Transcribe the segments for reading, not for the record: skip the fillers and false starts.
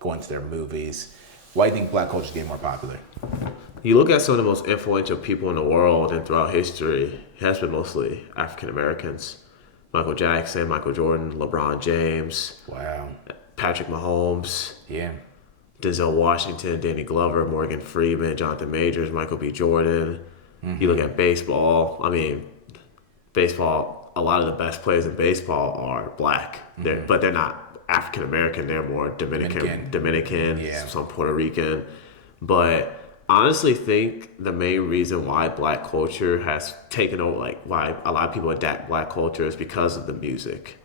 going to their movies. Why do you think black culture is getting more popular? You look at some of the most influential people in the world and throughout history, it has been mostly African Americans. Michael Jackson, Michael Jordan, LeBron James, Wow. Patrick Mahomes, Yeah. Denzel Washington, Danny Glover, Morgan Freeman, Jonathan Majors, Michael B. Jordan. You look at baseball. I mean, baseball, a lot of the best players in baseball are black. But they're not African American. They're more Dominican, Yeah. some Puerto Rican. But honestly think the main reason why black culture has taken over, like why a lot of people adapt black culture, is because of the music.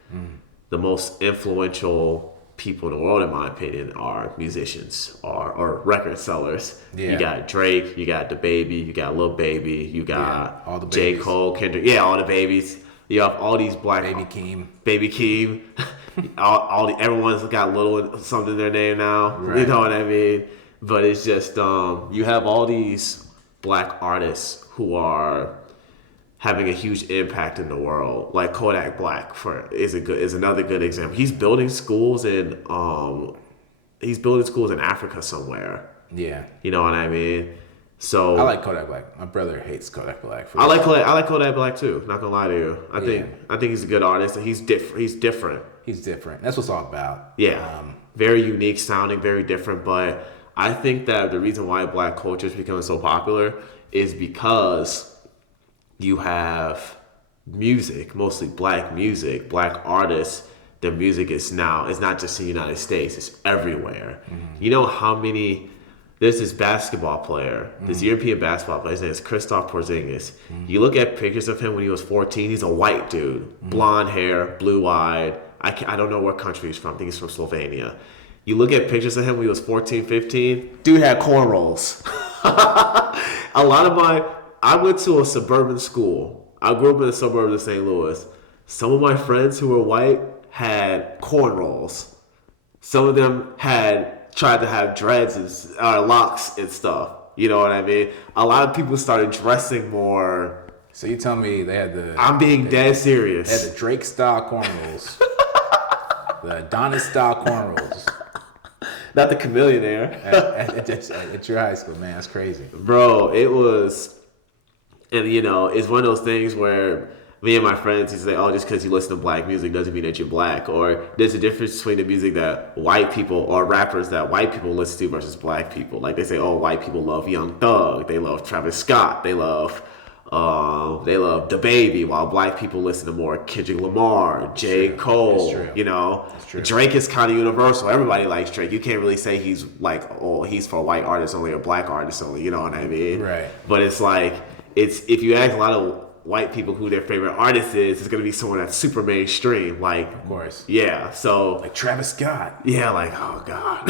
The most influential people in the world, in my opinion, are musicians or record sellers. Yeah. You got Drake, you got DaBaby, you got Lil Baby, you got all the J. babies. Cole, Kendrick, all the babies. You have all these black Baby Keem. Everyone's got little something in their name now. Right. You know what I mean? But it's just you have all these black artists who are having a huge impact in the world. Like Kodak Black is another good example. He's building schools in Africa somewhere. Yeah. You know what I mean? So I like Kodak Black. My brother hates Kodak Black. I like Kodak Black too. Not gonna lie to you. I think he's a good artist. And he's different. He's different. That's what it's all about. Yeah. Very unique sounding, very different. But I think that the reason why black culture is becoming so popular is because you have music, mostly black music, black artists. Their music is now, it's not just in the United States, it's everywhere. You know how many, there's this basketball player, this European basketball player, his name is Kristaps Porzingis. You look at pictures of him when he was 14, he's a white dude, blonde hair, blue-eyed. I don't know what country he's from, I think he's from Slovenia. You look at pictures of him when he was 14, 15, dude had cornrows. I went to a suburban school. I grew up in the suburbs of St. Louis. Some of my friends who were white had cornrows. Some of them had tried to have dreads and locks and stuff. You know what I mean? A lot of people started dressing more. So you tell me they had I'm being dead serious. They had the Drake style cornrows, the Adonis style cornrows. Not the Chameleonaire. at your high school, man, that's crazy. Bro, it was. And, it's one of those things where me and my friends, he say, just because you listen to black music doesn't mean that you're black. Or there's a difference between the music that white people, or rappers that white people listen to versus black people. Like they say, white people love Young Thug. They love Travis Scott. They love DaBaby, while black people listen to more Kendrick Lamar, J. Cole. That's true. Drake is kind of universal. Everybody likes Drake. You can't really say he's like, he's for white artists only or black artists only. You know what I mean? Right. But it's like, if you ask a lot of white people who their favorite artist is, it's gonna be someone that's super mainstream. Like, of course. Yeah. So like Travis Scott. Yeah. Like, oh god.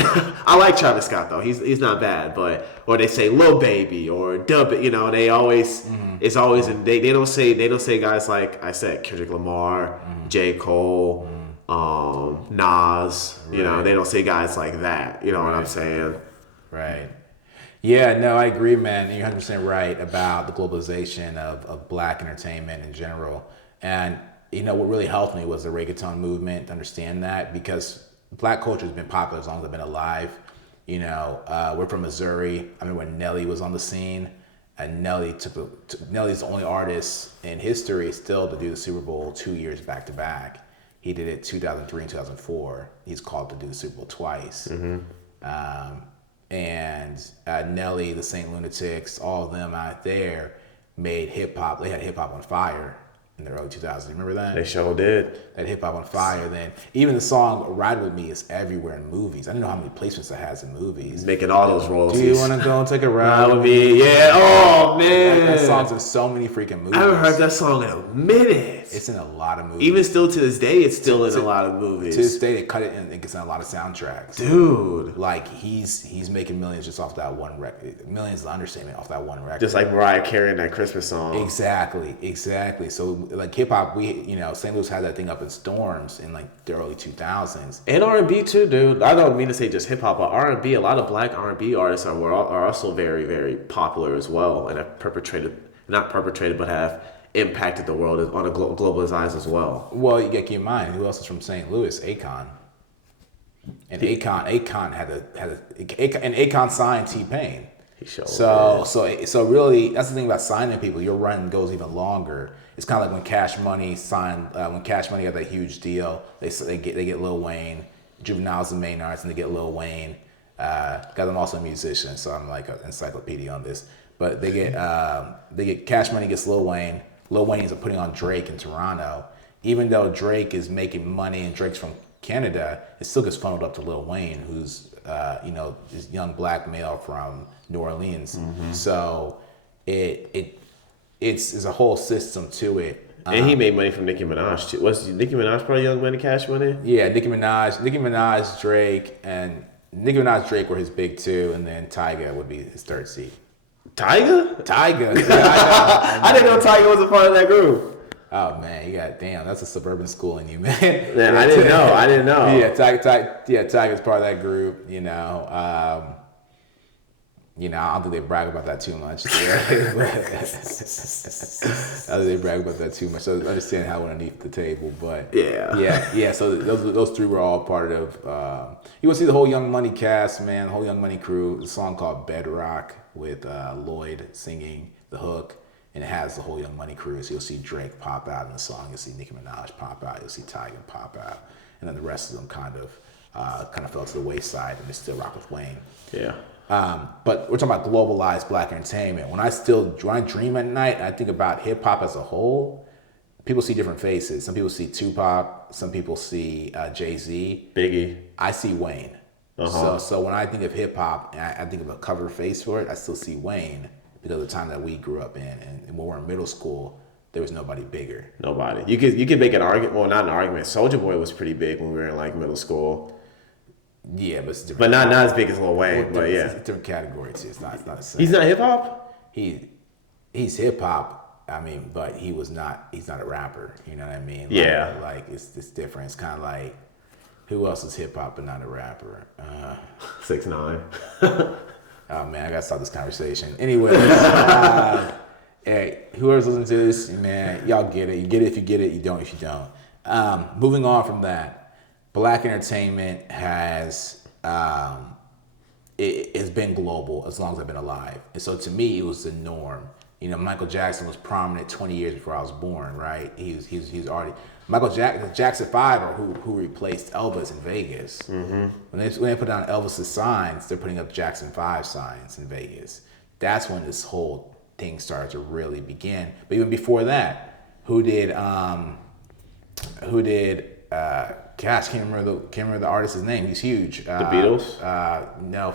I like Travis Scott though. He's not bad. But or they say Lil Baby or Dub. They always it's always they don't say guys like I said Kendrick Lamar, J. Cole, Nas. Right. They don't say guys like that. You know what I'm saying? Right. Yeah, no, I agree, man. You're 100% right about the globalization of black entertainment in general. And, what really helped me was the reggaeton movement, to understand that, because black culture has been popular as long as I've been alive. We're from Missouri. I mean, when Nelly was on the scene, and Nelly's the only artist in history still to do the Super Bowl 2 years back to back. He did it 2003 and 2004. He's called to do the Super Bowl twice. And Nelly, the Saint Lunatics, all of them out there made hip hop. They had hip hop on fire in the early 2000s. Remember that? They sure did. That hip hop on fire. Then even the song "Ride with Me" is everywhere in movies. I don't know how many placements it has in movies. Making all those royalties. Do you want to go and take a ride with me? Yeah. Oh man, that song's in so many freaking movies. I haven't heard that song in a minute. It's in a lot of movies. Even still to this day, it's still in a lot of movies. To this day, they cut it and it gets in a lot of soundtracks. Dude, like he's making millions just off that one record. Millions is an understatement off that one record. Just like Mariah Carey in that Christmas song. Exactly. So like hip hop, St. Louis had that thing up in storms in like the early 2000s. And R&B too, dude. I don't mean to say just hip hop, but R&B. A lot of black R&B artists are also very, very popular as well, and have but have impacted the world on a globalized as well. Well, you got to keep in mind, who else is from St. Louis? Akon. And Akon and Akon signed T-Pain. He showed So really, that's the thing about signing people. Your run goes even longer. It's kind of like when Cash Money signed. When Cash Money got that huge deal, they get Lil Wayne. Juvenile's the main artist, and they get Lil Wayne. Got them also a musician, so I'm like an encyclopedia on this. But they get Cash Money gets Lil Wayne. Lil Wayne is putting on Drake in Toronto. Even though Drake is making money and Drake's from Canada, it still gets funneled up to Lil Wayne, who's this young black male from New Orleans. So it's a whole system to it. And he made money from Nicki Minaj too. Was Nicki Minaj part of Young Money, Cash Money? Yeah, Nicki Minaj, Drake, and Nicki Minaj, Drake were his big two, and then Tyga would be his third seed. Tyga? Tyga. Yeah, I didn't know Tyga was a part of that group. Oh man, damn, that's a suburban school in you, man. Yeah, I didn't know. Yeah, Tyga's part of that group. I don't think they brag about that too much. I don't think they brag about that too much. So I understand how underneath the table, but yeah. So those three were all part of. You will see the whole Young Money cast, man, the whole Young Money crew. The song called Bedrock with Lloyd singing the hook. And it has the whole Young Money crew. So you'll see Drake pop out in the song. You'll see Nicki Minaj pop out. You'll see Tyga pop out. And then the rest of them kind of fell to the wayside, and they still rock with Wayne. Yeah. But we're talking about globalized black entertainment. When I dream at night, I think about hip hop as a whole. People see different faces. Some people see Tupac. Some people see Jay-Z. Biggie. I see Wayne. So when I think of hip hop, and I think of a cover face for it, I still see Wayne. Because of the time that we grew up in, and when we were in middle school, there was nobody bigger. Nobody. You could make an argument. Well, not an argument. Soulja Boy was pretty big when we were in like middle school. Yeah, but it's different. But not as big as Lil Wayne. But yeah, it's a different category too. It's not the same. He's not hip hop. He's hip hop. I mean, but he's not a rapper. You know what I mean? Like it's different. It's kind of like, who else is hip hop but not a rapper? 6ix9ine. Oh man, I gotta stop this conversation. Anyway, hey, whoever's listening to this, man, y'all get it. You get it if you get it. You don't if you don't. Moving on from that, black entertainment has it has been global as long as I've been alive, and so to me, it was the norm. Michael Jackson was prominent 20 years before I was born, right? He was already Jackson 5 or who replaced Elvis in Vegas. Mm-hmm. When they put down Elvis's signs, they're putting up Jackson 5 signs in Vegas. That's when this whole thing started to really begin. But even before that, who did gosh, can't remember the artist's name. He's huge. The Beatles? No,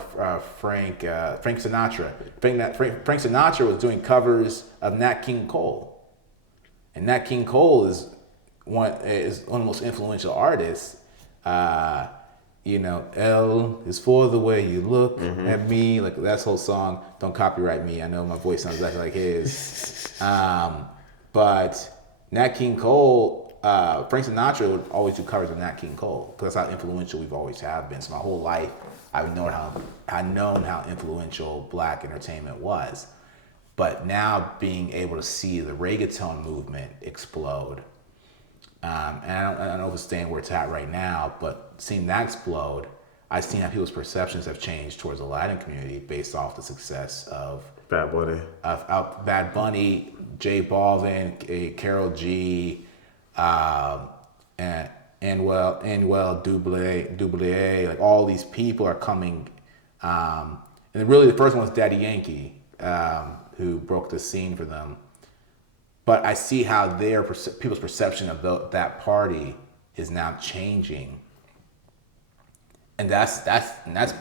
Frank Sinatra. Frank Sinatra was doing covers of Nat King Cole, and Nat King Cole is one of the most influential artists. L is for the way you look at me. Like that whole song. Don't copyright me. I know my voice sounds exactly like his. But Nat King Cole. Frank Sinatra would always do covers of Nat King Cole because that's how influential we've always have been. So my whole life, I've known how influential black entertainment was. But now being able to see the reggaeton movement explode, and I don't know if it's staying where it's at right now, but seeing that explode, I've seen how people's perceptions have changed towards the Latin community based off the success of Bad Bunny, Bad Bunny, J Balvin, Karol G. And Double, like all these people are coming, and really the first one was Daddy Yankee, who broke the scene for them. But I see how people's perception of that party is now changing, and that's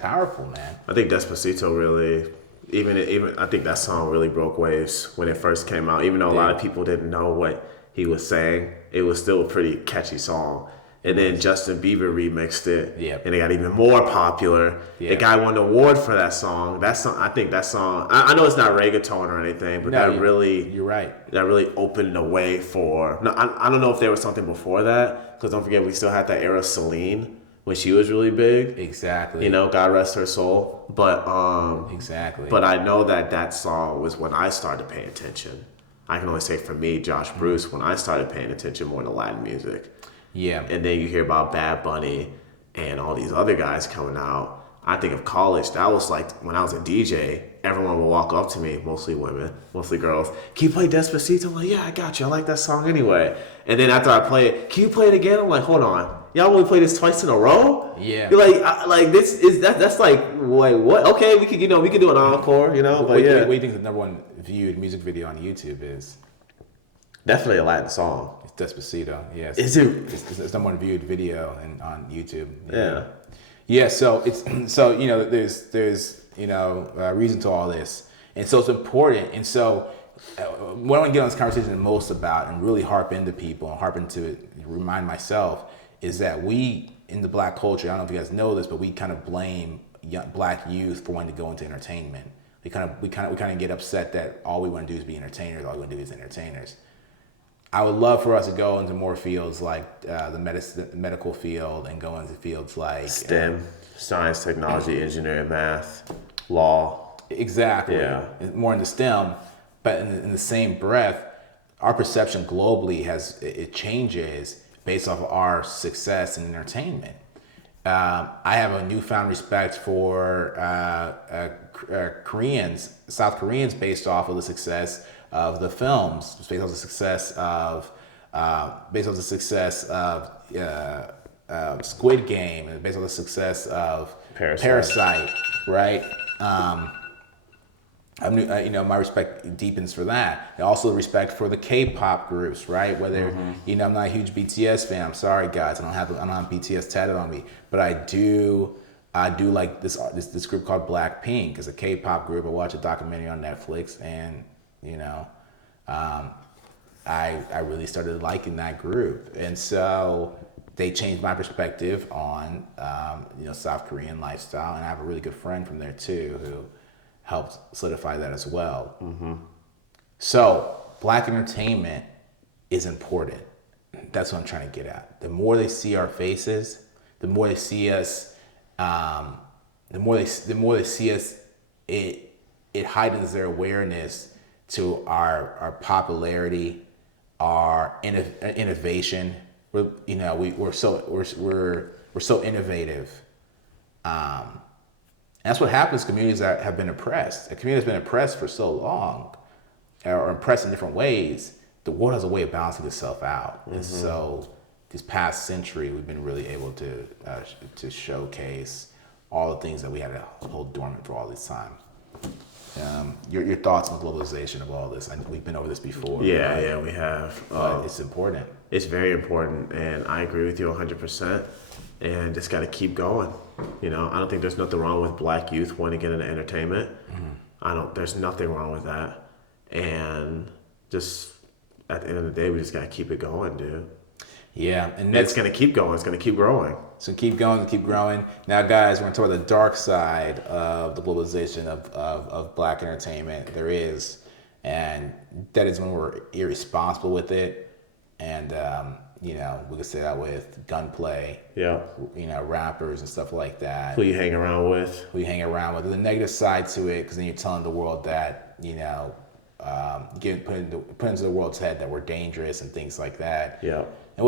powerful, man. I think Despacito really, even I think that song really broke waves when it first came out. Even though a lot of people didn't know what he was saying, it was still a pretty catchy song. And then Justin Bieber remixed it, and it got even more popular. The guy won an award for that song. I think that song. I know it's not reggaeton or anything, but you're right. That really opened the way for. No, I don't know if there was something before that, because don't forget we still had that era of Celine when she was really big. Exactly. God rest her soul. But exactly. But I know that song was when I started paying attention. I can only say for me, Josh Bruce, when I started paying attention more to Latin music. Yeah. And then you hear about Bad Bunny and all these other guys coming out. I think of college, that was like when I was a DJ, everyone would walk up to me, mostly women, mostly girls. Can you play Despacito? I'm like, yeah, I got you. I like that song anyway. And then after I play it, can you play it again? I'm like, hold on. Y'all only play this twice in a row? Yeah. You're like this is that's like, wait, what? Okay, we could we could do an encore, But What yeah, do you think the number one viewed music video on YouTube is? definitely a Latin song. It's Despacito. Yes. Is it? It's number one viewed video on YouTube. Yeah. Yeah, so it's there's reason to all this, and so it's important. And so what I want to get on this conversation the most about, and really harp into people and harp into it, remind myself, is that we in the black culture, I don't know if you guys know this, but we kind of blame black youth for wanting to go into entertainment. We kind of get upset that all we want to do is be entertainers. All we want to do is entertainers. I would love for us to go into more fields like the medical field, and go into fields like STEM, science, technology, engineering, math, law. Exactly. Yeah. More into STEM, but in the same breath, our perception globally it changes based off of our success in entertainment. I have a newfound respect for Koreans, South Koreans, based off of the success of the films, based on the success of Squid Game, and based on the success of Parasite, right? My respect deepens for that, and also the respect for the K-pop groups, right? Whether I'm not a huge BTS fan. I'm sorry, guys, I don't have BTS tatted on me, but I do like this group called Blackpink. It's a K-pop group. I watched a documentary on Netflix, and I really started liking that group, and so they changed my perspective on South Korean lifestyle, and I have a really good friend from there too who helped solidify that as well. So black entertainment is important. That's what I'm trying to get at. The more they see our faces, the more they see us, the more they see us, it heightens their awareness to our popularity, our innovation. We're so innovative. That's what happens to communities that have been oppressed. A community that's been oppressed for so long, or oppressed in different ways, the world has a way of balancing itself out. And so this past century, we've been really able to showcase all the things that we had to hold dormant for all this time. Your thoughts on globalization of all this? We've been over this before. Yeah, right? yeah, we have. But it's important. It's very important, and I agree with you 100%. And just got to keep going. I don't think there's nothing wrong with black youth wanting to get into entertainment. There's nothing wrong with that. And just at the end of the day, we just got to keep it going, dude. Yeah, and it's going to keep going. It's going to keep growing. So keep going, keep growing. Now, guys, we're going to talk about the dark side of the globalization of black entertainment. There is, and that is when we're irresponsible with it. And, we could say that with gunplay. Yeah. Rappers and stuff like that. Who you hang around with. There's a negative side to it, because then you're telling the world that, put into the world's head that we're dangerous and things like that. Yeah.